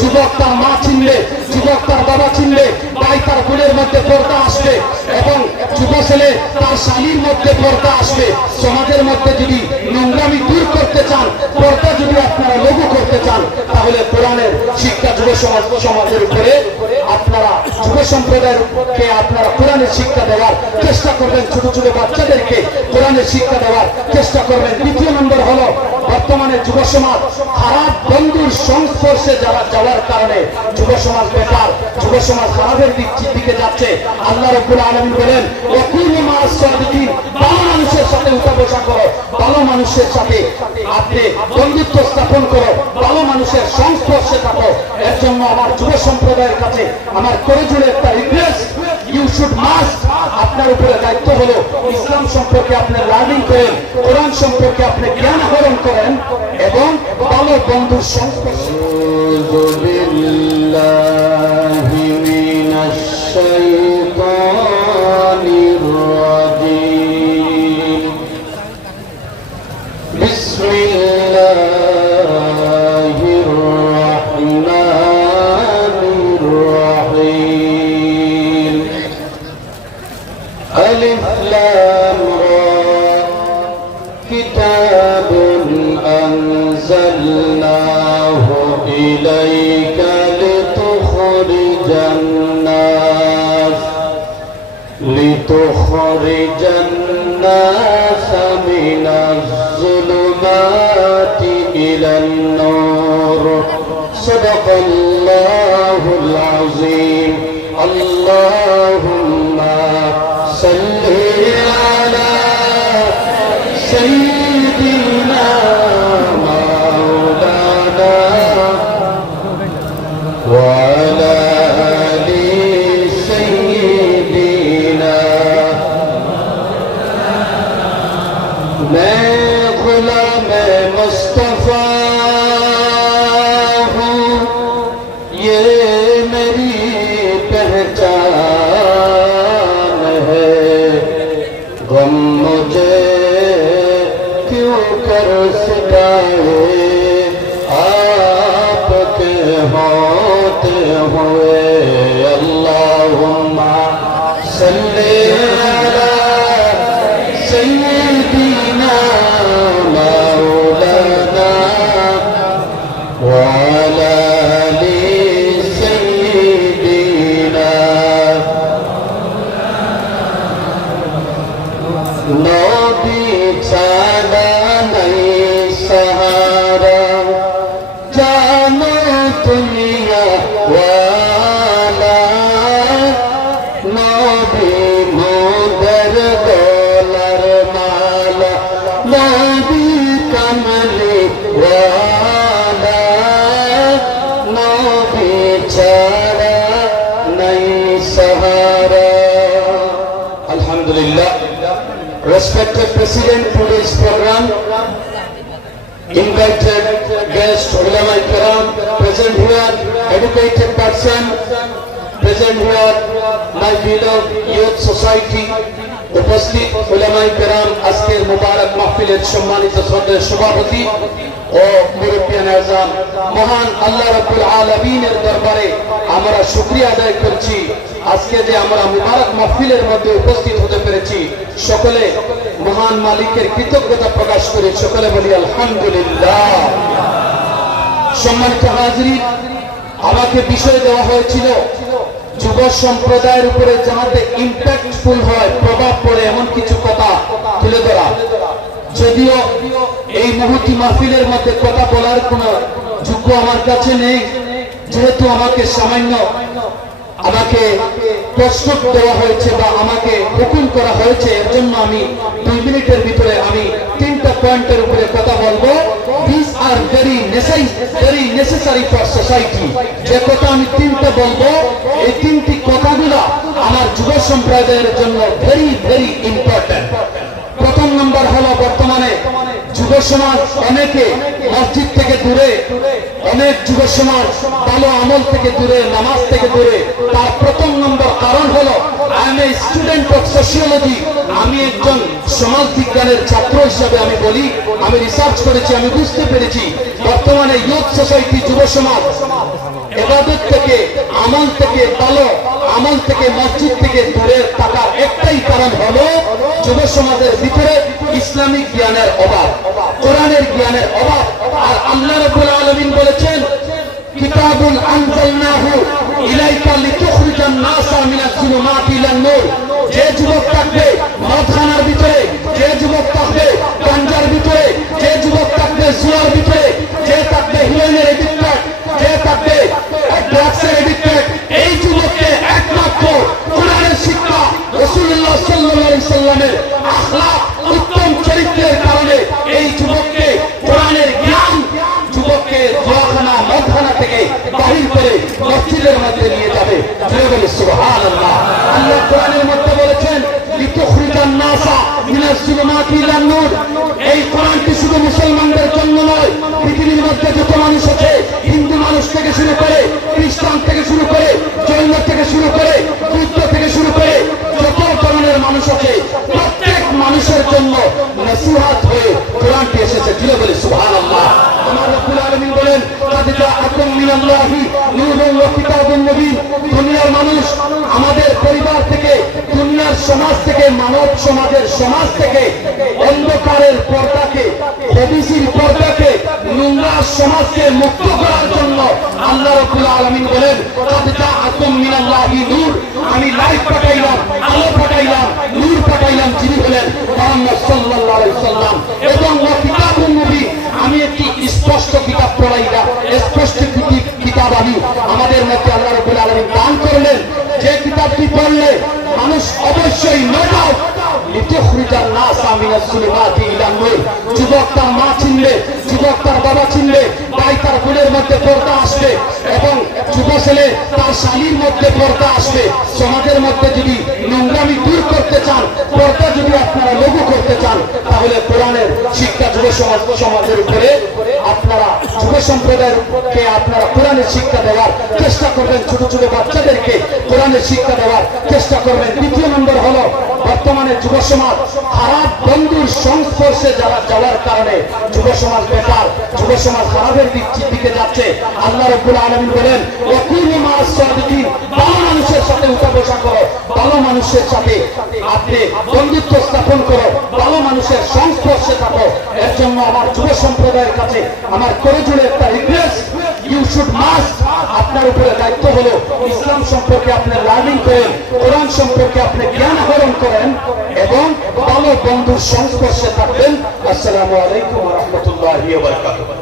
যুবক তার মা চিনলে, যুবক তার বাবা চিনলে, ভাই তার বোনের মধ্যে পর্দা আসবে এবং যুব ছেলে তার স্বামীর মধ্যে পর্দা আসবে। সমাজের মধ্যে যদি নোংরামি দূর করতে চান, পর্দা যদি আপনারা লঘু করতে চান, তাহলে কোরআনের শিক্ষা যুব সমাজের উপরে আপনারা যুব সম্প্রদায়কে আপনারা কোরআনের শিক্ষা দেওয়ার চেষ্টা করবেন। ছোট ছোট বাচ্চাদেরকে কোরআনের শিক্ষা দেওয়ার চেষ্টা করবেন। দ্বিতীয় নম্বর হলো, বর্তমানে যুব সমাজ খারাপ বন্ধুর সংস্পর্শে যাওয়ার কারণে যুব সমাজ বেকার, যুব সমাজ খারাপের দিকে যাচ্ছে। আল্লাহ রাব্বুল আলামিন বলেন, ওয়াকুনু মা'আস সাদিকিন, ভালো মানুষের সাথে উঠা বসা করো, ভালো মানুষের সাথে আপনি বন্ধুত্ব স্থাপন করো, ভালো মানুষের সংস্পর্শে থাকো। এর জন্য আমার যুব সম্প্রদায়ের কাছে আমার করে জুড়ে একটা রিকোয়েস্ট, ইউ শুড মাস্ট, আপনার উপরে দায়িত্ব হলো ইসলাম সম্পর্কে আপনি লার্নিং করেন, কোরআন সম্পর্কে আপনি জ্ঞান আহরণ করেন এবং ভালো বন্ধুর সংস্পর্শে। ألف لام را كتاب أنزلناه إليك لتخرج الناس من الظلمات إلى النور صدق الله العظيم. اللهم صل على سيدنا مولانا وعلى آل سيدنا. मैं गुलाम मुस्तफा हूँ, ये मेरी पहचान है, गम मुझे क्यों कर सताए, आपके होते हुए. अल्लाहुम्मा सल्ली अला सय्यिदिना मौलाना वअला आलि सय्यिदिना. नबी छाड़ा नहीं सहारा, जानो दुनिया वाला, नबी मोदर डॉलर माला, नबी कमली वाला, नबी छाड़ा नहीं सहारा. Alhamdulillah. Respected President, today's program, invited guest, ulama kiram, present here, educated person, present here, my beloved youth society, উপস্থিত উলামা কিরাম, আজকের মুবারক মাহফিলের সম্মানিত শ্রদ্ধেয় সভাপতি ও মুরব্বিয়ান আযম, মহান আল্লাহ রাব্বুল আলামিনের দরবারে আমরা শুকরিয়া আদায় করছি আজকে যে আমরা মুবারক মাহফিলের মধ্যে উপস্থিত হতে পেরেছি। সকলে মহান মালিকের কৃতজ্ঞতা প্রকাশ করি, সকলে বলি আলহামদুলিল্লাহ। সম্মানিত হাজরিন, আমাকে বিষয় দেওয়া হয়েছিল যুব সম্প্রদায়ের উপরে যাতে ইম্প্যাক্টফুল হয়, প্রভাব পড়ে এমন কিছু কথা তুলে ধরা। যদিও এই মুহূর্তে মাহফিলের মধ্যে কথা বলার কোনো যোগ্য আমার কাছে নেই, যেহেতু আমাকে সামান্য প্রশ্ন দেওয়া হয়েছে বা আমাকে হুকুম করা হয়েছে, এর জন্য আমি 2 মিনিটের ভিতরে আমি 3টা পয়েন্টের উপরে কথা বলবো। This are very necessary for society. যে কথা আমি 3টা বলবো, এই 3টি কথাগুলো আমার যুব সম্প্রদায়ের জন্য ভেরি ইম্পর্টেন্ট। প্রথম নম্বর হলো, বর্তমানে যুব সমাজ অনেকে মসজিদ থেকে দূরে অনেক যুব সমাজ ভালো আমল থেকে দূরে, নামাজ থেকে দূরে। তার প্রথম নম্বর কারণ হলো I M a student of sociology. আমি একজন সমাজ বিজ্ঞানের ছাত্র হিসাবে আমি বলি, আমি রিসার্চ করেছি, আমি বুঝতে পেরেছি বর্তমানে ইউথ সোসাইটি, যুব সমাজ ইবাদত থেকে, আমল থেকে, ভালো আমল থেকে, মসজিদ থেকে দূরে থাকার একটাই কারণ হলো যুব সমাজের ভিতরে ইসলামিক জ্ঞানের অভাব, কোরআনের জ্ঞানের অভাব। আর আল্লাহ রাব্বুল আলামিন বলেছেন কিতাবুন আনজালনাহু ইলাইকা লিতুখরিজান নাসা মিনাজ যুলুমাতি ইলান নূর। যে যুবক থাকবে মদখানার ভিতরে, যে যুবক থাকবে গাঞ্জার ভিতরে, যে যুবক থাকবে জুয়ার ভিতরে, যে থাকবে হিরোইনের এডিক্টেড, যে থাকবে ড্রাগসের এডিক্টেড, এই যুবককে একমাত্র কোরআনের শিক্ষা, রাসূলুল্লাহ সাল্লাল্লাহু আলাইহি সাল্লামের আখলাক, উত্তম চরিত্রের কারণে এই যুবককে কোরআনের জ্ঞান, যুবককে জুয়াখানা মদখানা থেকে বাহির করে মসজিদের মধ্যে নিয়ে যাবে। বলে সুবহানাল্লাহ। আল্লাহ কোরআনের মধ্যে বলেছেন লিতুখরিজান নাসা মিনাজ যুলুমাতি ইলান নূর। এই কোরআনটি শুধু মুসলমানদের জন্য নয়, পৃথিবীর মধ্যে যত মানুষ আছে, হিন্দু মানুষ থেকে শুরু করে, খ্রিস্টান থেকে শুরু করে, জৈন থেকে শুরু করে, বৌদ্ধ থেকে শুরু করে যত ধরনের মানুষ আছে, প্রত্যেক মানুষের জন্য নসিহত হয়ে কোরআনটি এসেছে। দিলে বলে সুবহানাল্লাহ। আমার রব্বুল আলামিন বলেন কাদ জাআকুম মিনাল্লাহি নূরুন ওয়া কিতাবুন মুবিন। দুনিয়ার মানুষ, আমাদের পরিবার থেকে, দুনিয়ার সমাজ থেকে, মানব সমাজের সমাজ থেকে অন্ধকারের পর্দাকে, হদিসির পর্দাকে, নোংরা সমাজকে মুক্ত করার জন্য আল্লাহ রাব্বুল আলামিন বলেন কাদ জাআকুম মিনাল্লাহি নূর। আমি লাইট পাঠাইলাম, আলো পাঠাইলাম, নূর পাঠাইলাম, যিনি হলেন মুহাম্মদ সাল্লাল্লাহু আলাইহি সাল্লাম। এবং ওয়া কিতাবুন মুবিন, আমি একটি স্পষ্ট কিতাব পড়াইলাম, স্পষ্ট কিতাব আমি আমাদের মধ্যে আল্লাহ রাব্বুল আলামিন দান করলেন। যে কিতাবটি পড়লে মানুষ অবশ্যই নজাও লিতুখরিজান নাসা মিনাজ যুলুমাতি ইলান নূর। যুবক তার মা চিনলে, যুবক তার বাবা চিনলে, ভাই তার বোনের মধ্যে পর্দা আসবে, এবং যুব ছেলে তার স্বামীর মধ্যে পর্দা আসবে। সমাজের মধ্যে যদি নোংরামি দূর করতে চান, পর্দা যদি আপনারা লঘু করতে চান, তাহলে কোরআনের শিক্ষা যুব সমাজের উপরে আপনারা, যুব সম্প্রদায়কে আপনারা কোরআনের শিক্ষা দেওয়ার চেষ্টা করবেন। ছোট ছোট বাচ্চাদেরকে কোরআনের শিক্ষা দেওয়ার চেষ্টা করবেন। দ্বিতীয় নম্বর হলো বর্তমানে যুব সমাজ খারাপ বন্ধুর সংস্পর্শে যাওয়ার কারণে যুব সমাজ বেকার, যুব সমাজ খারাপের দিকে যাচ্ছে। আল্লাহ রাব্বুল আলামিন বলেন ওয়াকুনু মা'আস সাদিকিন। ভালো মানুষের সাথে উঠা বসা করো, ভালো মানুষের সাথে আপনি বন্ধুত্ব স্থাপন করো, ভালো মানুষের সংস্পর্শে থাকো। এর জন্য আমার যুব সম্প্রদায়ের কাছে আমার করজোড়ে একটা রিকোয়েস্ট, ইউ শুড মাস্ট, আপনার উপরে দায়িত্ব হলো ইসলাম সম্পর্কে আপনি লার্নিং করেন, কোরআন সম্পর্কে আপনি জ্ঞান আহরণ করেন এবং ভালো বন্ধুর সংস্পর্শে থাকবেন। আসসালামু আলাইকুম ওয়া রাহমাতুল্লাহি ওয়া বারাকাতুহু।